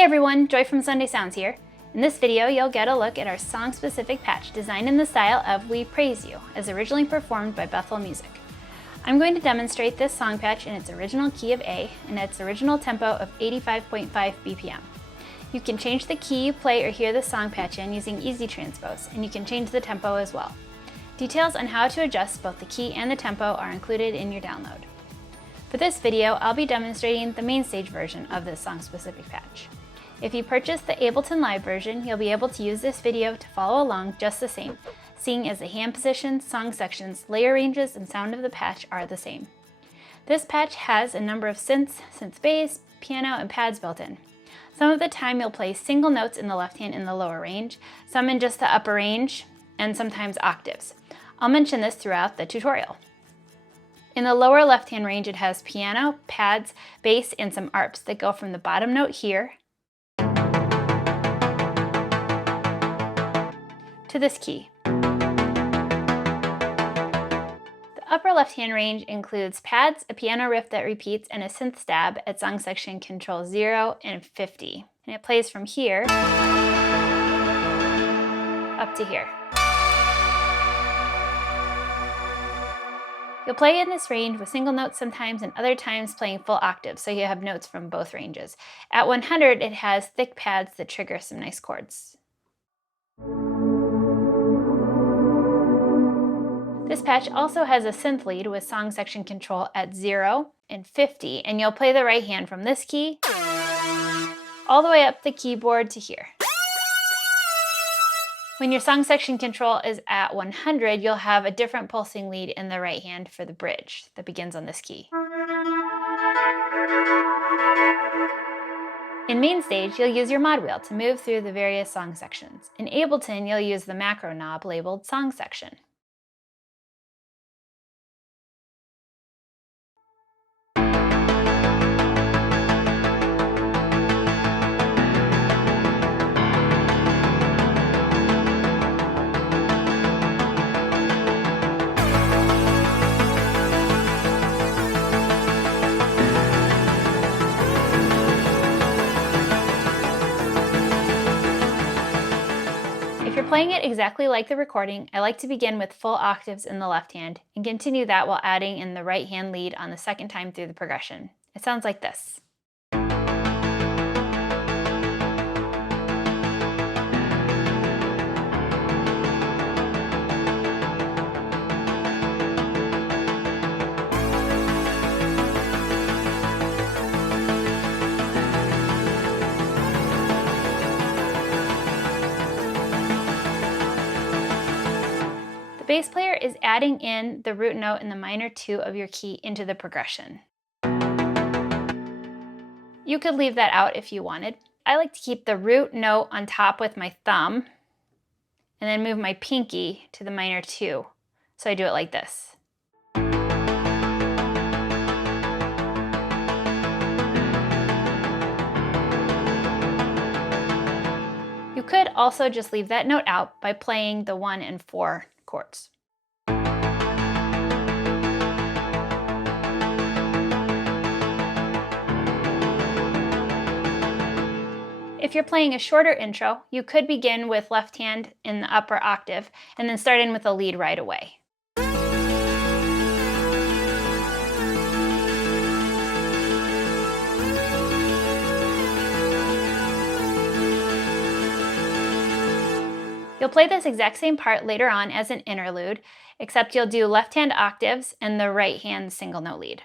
Hey everyone, Joy from Sunday Sounds here. In this video, you'll get a look at our song-specific patch designed in the style of We Praise You, as originally performed by Bethel Music. I'm going to demonstrate this song patch in its original key of A and its original tempo of 85.5 BPM. You can change the key you play or hear the song patch in using Easy Transpose, and you can change the tempo as well. Details on how to adjust both the key and the tempo are included in your download. For this video, I'll be demonstrating the MainStage version of this song-specific patch. If you purchase the Ableton Live version, you'll be able to use this video to follow along just the same, seeing as the hand positions, song sections, layer ranges, and sound of the patch are the same. This patch has a number of synth bass, piano, and pads built in. Some of the time you'll play single notes in the left hand in the lower range, some in just the upper range, and sometimes octaves. I'll mention this throughout the tutorial. In the lower left hand range, it has piano, pads, bass, and some arps that go from the bottom note here to this key. The upper left-hand range includes pads, a piano riff that repeats, and a synth stab at song section control 0 and 50. And it plays from here up to here. You'll play in this range with single notes sometimes and other times playing full octaves, so you have notes from both ranges. At 100, it has thick pads that trigger some nice chords. This patch also has a synth lead with song section control at 0 and 50, and you'll play the right hand from this key all the way up the keyboard to here. When your song section control is at 100, you'll have a different pulsing lead in the right hand for the bridge that begins on this key. In MainStage, you'll use your mod wheel to move through the various song sections. In Ableton, you'll use the macro knob labeled Song Section. If you're playing it exactly like the recording, I like to begin with full octaves in the left hand and continue that while adding in the right hand lead on the second time through the progression. It sounds like this. The bass player is adding in the root note in the minor 2 of your key into the progression. You could leave that out if you wanted. I like to keep the root note on top with my thumb and then move my pinky to the minor 2. So I do it like this. You could also just leave that note out by playing the 1 and 4 chords. If you're playing a shorter intro, you could begin with left hand in the upper octave and then start in with a lead right away. You'll play this exact same part later on as an interlude, except you'll do left hand octaves and the right hand single note lead.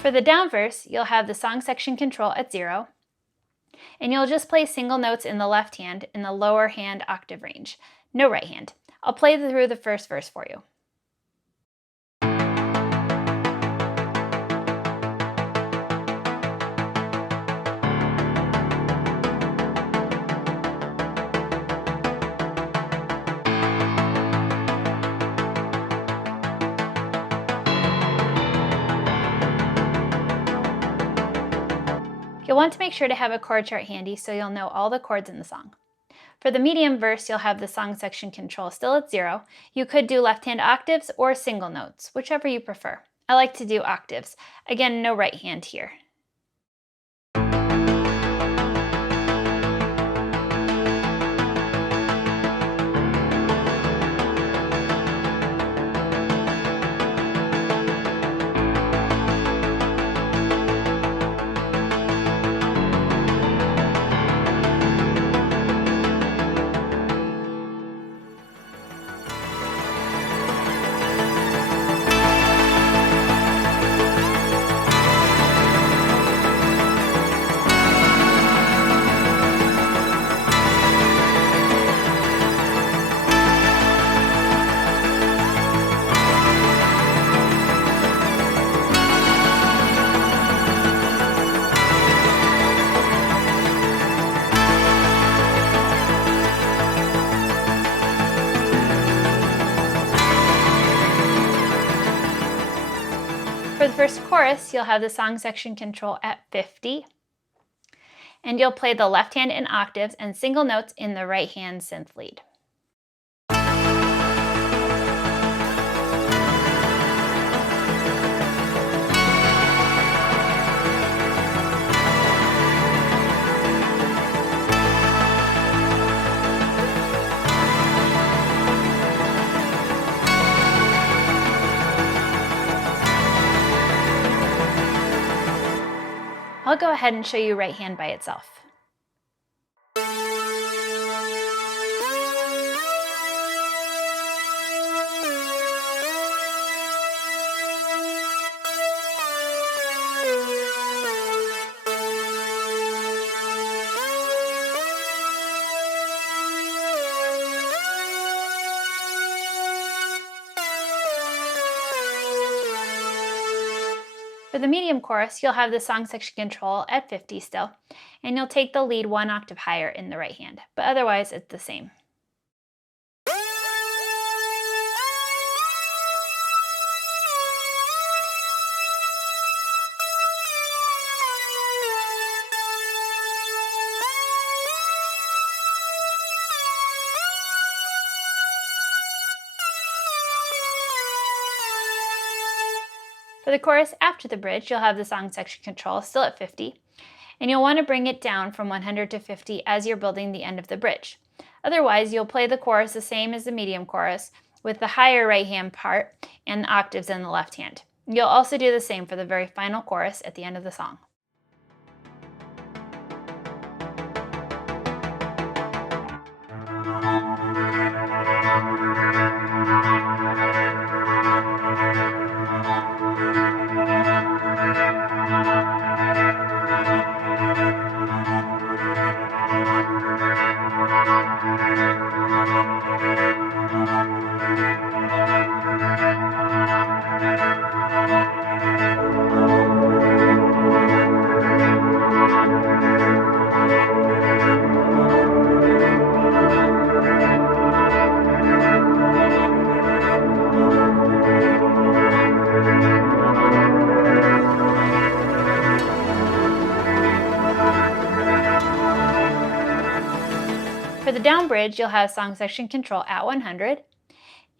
For the down verse, you'll have the song section control at 0, and you'll just play single notes in the left hand in the lower hand octave range. No right hand. I'll play through the first verse for you. You'll want to make sure to have a chord chart handy so you'll know all the chords in the song. For the medium verse, you'll have the song section control still at 0. You could do left-hand octaves or single notes, whichever you prefer. I like to do octaves. Again, no right hand here. For the first chorus, you'll have the song section control at 50, and you'll play the left hand in octaves and single notes in the right hand synth lead. I'll go ahead and show you right hand by itself. For the medium chorus, you'll have the song section control at 50 still, and you'll take the lead 1 octave higher in the right hand, but otherwise it's the same. For the chorus after the bridge, you'll have the song section control still at 50, and you'll want to bring it down from 100 to 50 as you're building the end of the bridge. Otherwise, you'll play the chorus the same as the medium chorus, with the higher right hand part and the octaves in the left hand. You'll also do the same for the very final chorus at the end of the song. For the down bridge, you'll have song section control at 100,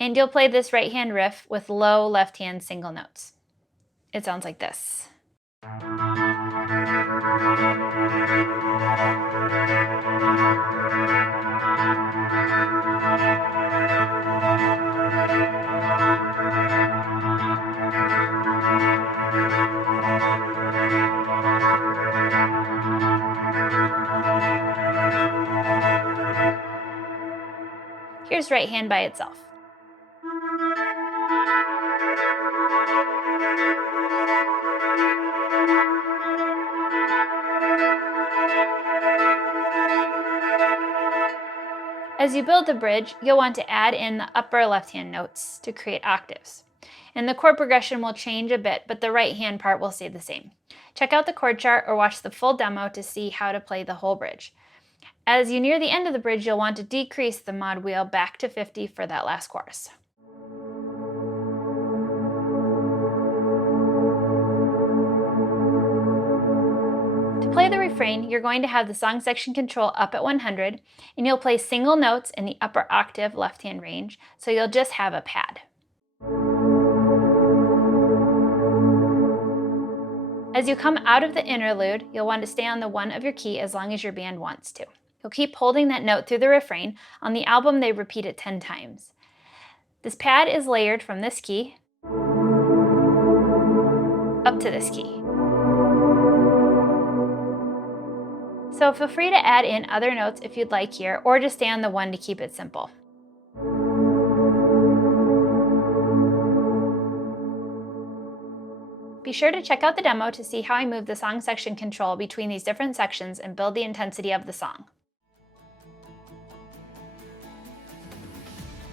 and you'll play this right hand riff with low left hand single notes. It sounds like this. Here's right hand by itself. As you build the bridge, you'll want to add in the upper left-hand notes to create octaves. And the chord progression will change a bit, but the right-hand part will stay the same. Check out the chord chart or watch the full demo to see how to play the whole bridge. As you near the end of the bridge, you'll want to decrease the mod wheel back to 50 for that last chorus. To play the refrain, you're going to have the song section control up at 100, and you'll play single notes in the upper octave left-hand range, so you'll just have a pad. As you come out of the interlude, you'll want to stay on the 1 of your key as long as your band wants to. You'll keep holding that note through the refrain. On the album, they repeat it 10 times. This pad is layered from this key up to this key. So feel free to add in other notes if you'd like here, or just stay on the 1 to keep it simple. Be sure to check out the demo to see how I move the song section control between these different sections and build the intensity of the song.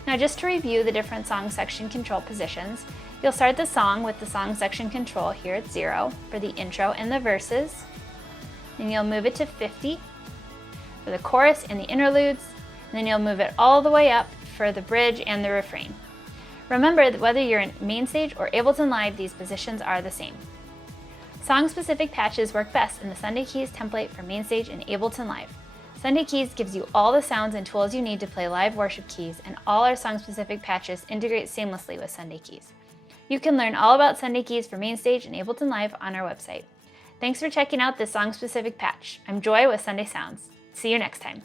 Now, just to review the different song section control positions, you'll start the song with the song section control here at 0 for the intro and the verses. Then you'll move it to 50 for the chorus and the interludes, and then you'll move it all the way up for the bridge and the refrain. Remember that whether you're in MainStage or Ableton Live, these positions are the same. Song-specific patches work best in the Sunday Keys template for MainStage and Ableton Live. Sunday Keys gives you all the sounds and tools you need to play live worship keys, and all our song-specific patches integrate seamlessly with Sunday Keys. You can learn all about Sunday Keys for MainStage and Ableton Live on our website. Thanks for checking out this song-specific patch. I'm Joy with Sunday Sounds. See you next time.